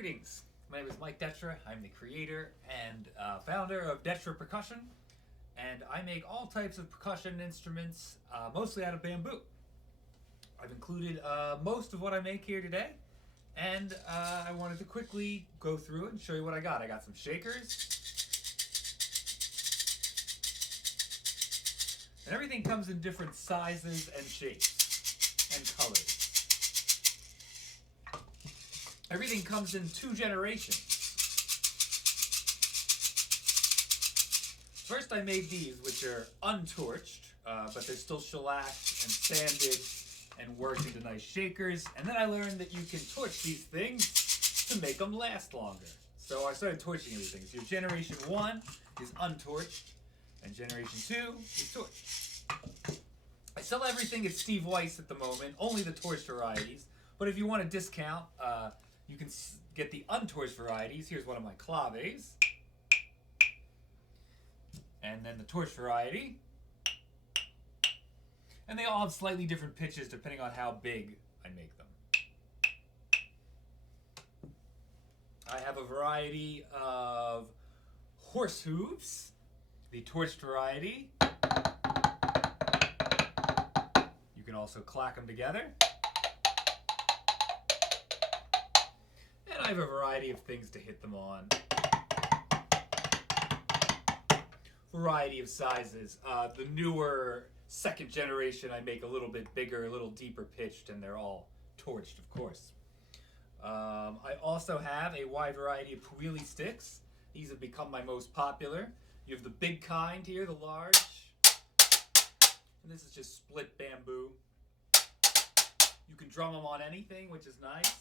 Greetings. My name is Mike Dettra. I'm the creator and founder of Dettra Percussion, and I make all types of percussion instruments, mostly out of bamboo. I've included most of what I make here today, and I wanted to quickly go through it and show you what I got. I got some shakers, and everything comes in different sizes and shapes and colors. Everything comes in 2 generations. First I made these, which are untorched, but they're still shellacked and sanded and worked into nice shakers. And then I learned that you can torch these things to make them last longer. So I started torching everything. So your generation 1 is untorched, and generation 2 is torched. I sell everything at Steve Weiss at the moment, only the torched varieties. But if you want a discount, you can get the untorched varieties. Here's one of my claves. And then the torched variety. And they all have slightly different pitches depending on how big I make them. I have a variety of horse hooves, the torched variety. You can also clack them together. And I have a variety of things to hit them on. Variety of sizes. The newer second generation I make a little bit bigger, a little deeper pitched, and they're all torched, of course. I also have a wide variety of wheelie sticks. These have become my most popular. You have the big kind here, the large. And this is just split bamboo. You can drum them on anything, which is nice.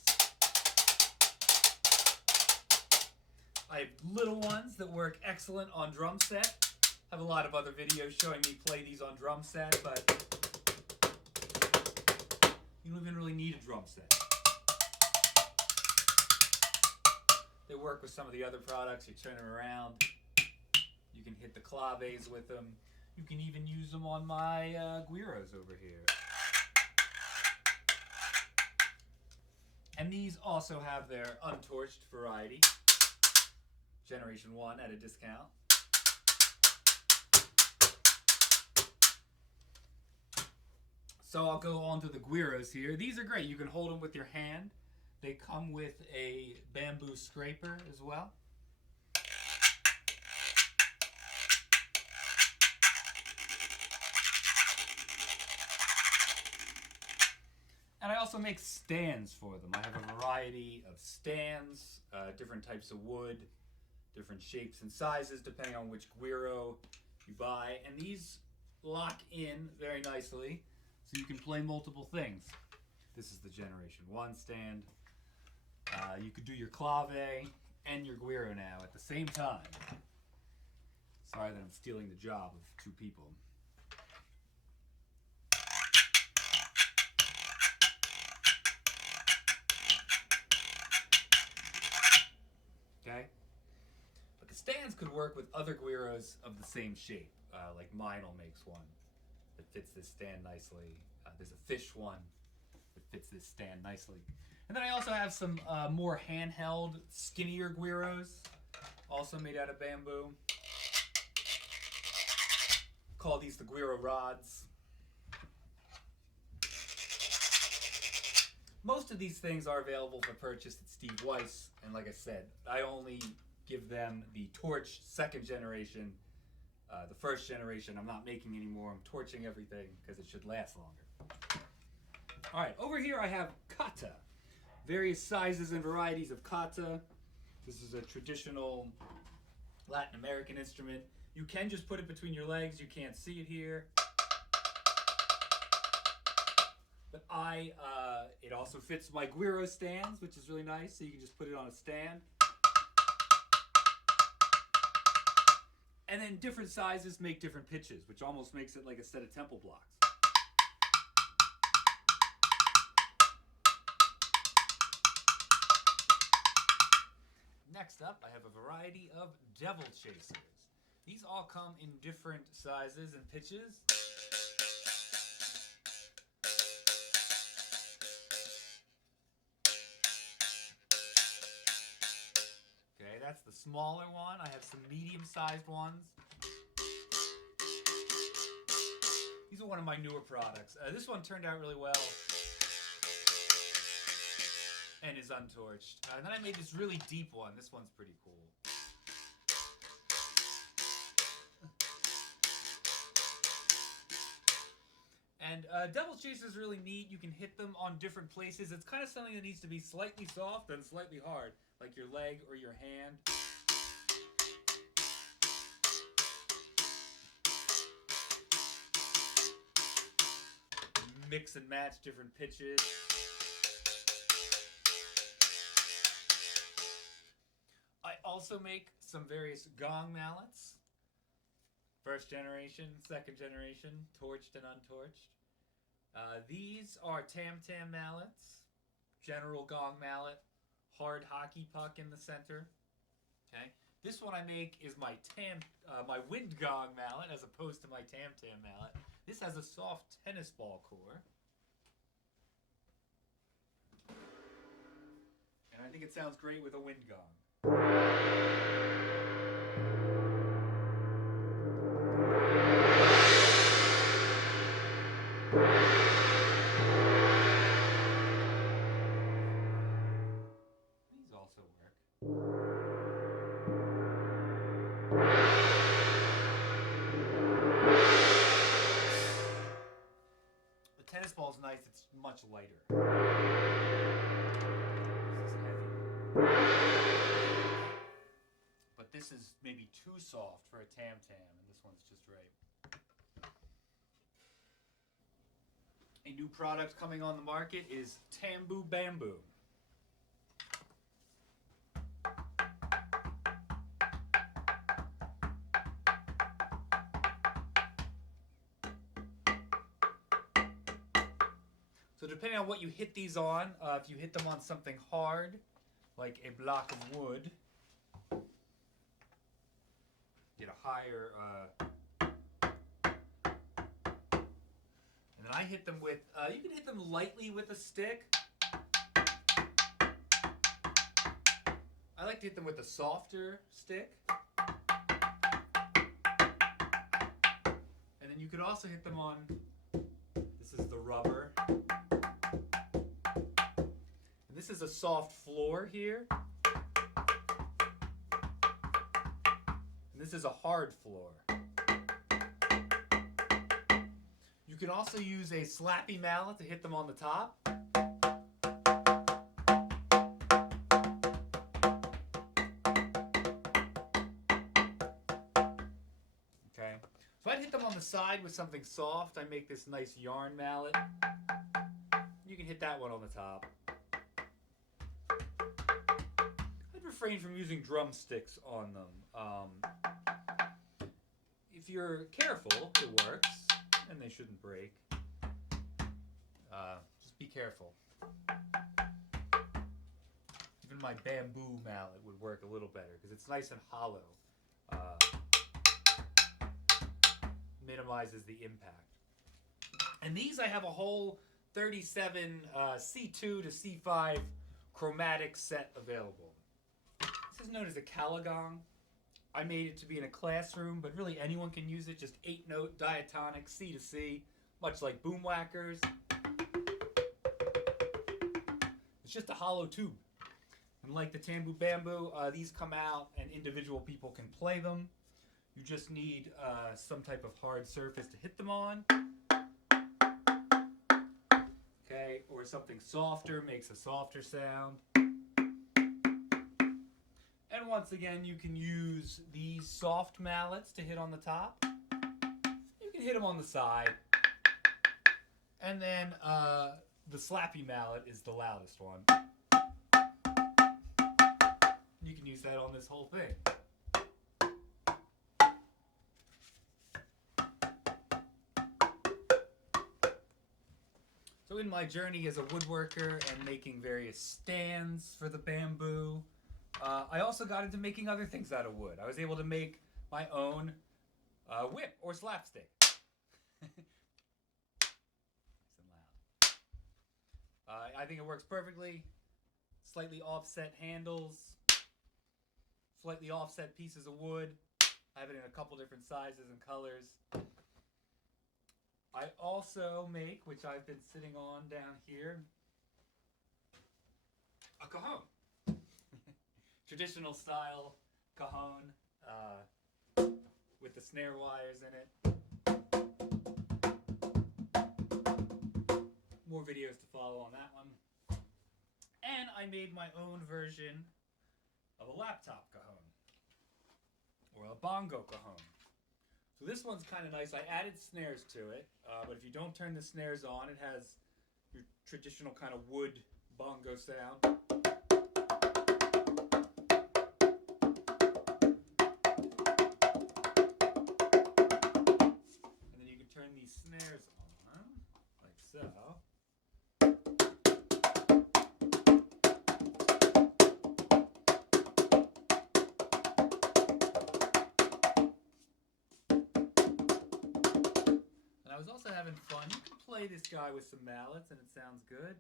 I have little ones that work excellent on drum set. I have a lot of other videos showing me play these on drum set, but you don't even really need a drum set. They work with some of the other products. You turn them around. You can hit the claves with them. You can even use them on my guiros over here. And these also have their untorched variety. Generation 1 at a discount. So I'll go on to the guiros here. These are great. You can hold them with your hand. They come with a bamboo scraper as well. And I also make stands for them. I have a variety of stands, different types of wood, different shapes and sizes depending on which guiro you buy. And these lock in very nicely so you can play multiple things. This is the generation 1 stand. You could do your clave and your guiro now at the same time. Sorry that I'm stealing the job of 2 people. Okay? But the stands could work with other guiros of the same shape. Like Meinl makes one that fits this stand nicely. There's a fish one that fits this stand nicely. And then I also have some more handheld, skinnier guiros, also made out of bamboo. Call these the guiro rods. Most of these things are available for purchase at Steve Weiss, and like I said, I only give them the torch second generation. The first generation I'm not making anymore. I'm torching everything because it should last longer. Alright, over here I have kata. Various sizes and varieties of kata. This is a traditional Latin American instrument. You can just put it between your legs. You can't see it here. But it also fits my guiro stands, which is really nice. So you can just put it on a stand. And then different sizes make different pitches, which almost makes it like a set of temple blocks. Next up, I have a variety of devil chasers. These all come in different sizes and pitches. That's the smaller one. I have some medium-sized ones. These are one of my newer products. This one turned out really well and is untorched. And then I made this really deep one. This one's pretty cool. And double chaser is really neat. You can hit them on different places. It's kind of something that needs to be slightly soft and slightly hard, like your leg or your hand. Mix and match different pitches. I also make some various gong mallets. First generation, second generation, torched and untorched. These are tam-tam mallets, general gong mallet, hard hockey puck in the center. Okay. This one I make is my wind gong mallet as opposed to my tam-tam mallet. This has a soft tennis ball core. And I think it sounds great with a wind gong. These also work. The tennis ball is nice, it's much lighter. This is heavy. But this is maybe too soft for a tam-tam, and this one's just right. A new product coming on the market is Tambu Bamboo. So depending on what you hit these on, if you hit them on something hard, like a block of wood, get a higher, and then I hit them with, you can hit them lightly with a stick. I like to hit them with a softer stick. And then you could also hit them on, this is the rubber. This is a soft floor here. And this is a hard floor. You can also use a slappy mallet to hit them on the top. Okay. So I'd hit them on the side with something soft. I make this nice yarn mallet. You can hit that one on the top. Refrain from using drumsticks on them. If you're careful, it works, and they shouldn't break. Just be careful. Even my bamboo mallet would work a little better because it's nice and hollow. Minimizes the impact. And these I have a whole 37 C2 to C5 chromatic set available. This is known as a calagong. I made it to be in a classroom, but really anyone can use it. Just 8-note diatonic, C to C, much like boom whackers. It's just a hollow tube. And like the Tambu Bamboo, these come out and individual people can play them. You just need some type of hard surface to hit them on. Okay, or something softer makes a softer sound. And once again, you can use these soft mallets to hit on the top. You can hit them on the side. And then the slappy mallet is the loudest one. You can use that on this whole thing. So in my journey as a woodworker and making various stands for the bamboo, I also got into making other things out of wood. I was able to make my own whip or slapstick. I think it works perfectly. Slightly offset handles. slightly offset pieces of wood. I have it in a couple different sizes and colors. I also make, which I've been sitting on down here, a cajon. Traditional style cajon with the snare wires in it. More videos to follow on that one. And I made my own version of a laptop cajon, or a bongo cajon. So this one's kind of nice. I added snares to it, but if you don't turn the snares on, it has your traditional kind of wood bongo sound. And then you can turn these snares on, like so. I was also having fun. You can play this guy with some mallets and it sounds good.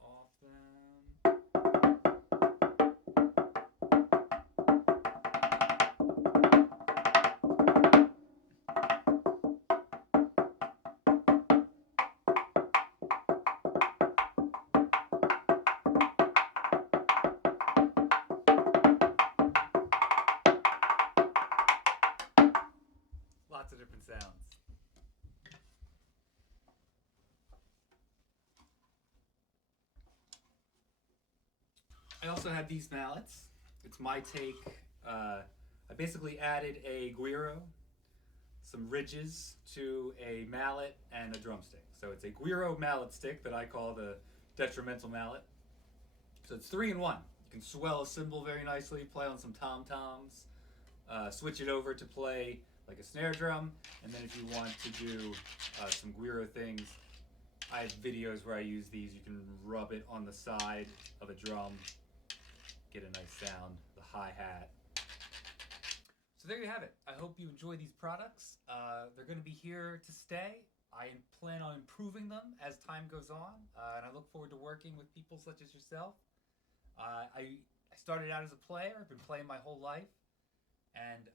Off them. Lots of different sounds. I also have these mallets. It's my take. I basically added a guiro, some ridges to a mallet, and a drumstick. So it's a guiro mallet stick that I call the detrimental mallet. So it's 3 in 1. You can swell a cymbal very nicely, play on some tom-toms, switch it over to play like a snare drum, and then if you want to do some guiro things, I have videos where I use these. You can rub it on the side of a drum, get a nice sound, the hi-hat. So there you have it. I hope you enjoy these products. They're going to be here to stay. I plan on improving them as time goes on, and I look forward to working with people such as yourself. I started out as a player. I've been playing my whole life. And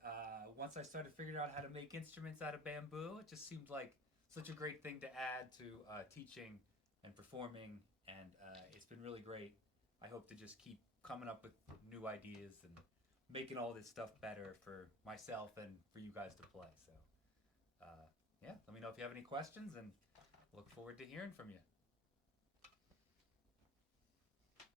once I started figuring out how to make instruments out of bamboo, it just seemed like such a great thing to add to teaching and performing, and it's been really great. I hope to just keep coming up with new ideas and making all this stuff better for myself and for you guys to play. So yeah, let me know if you have any questions, and look forward to hearing from you.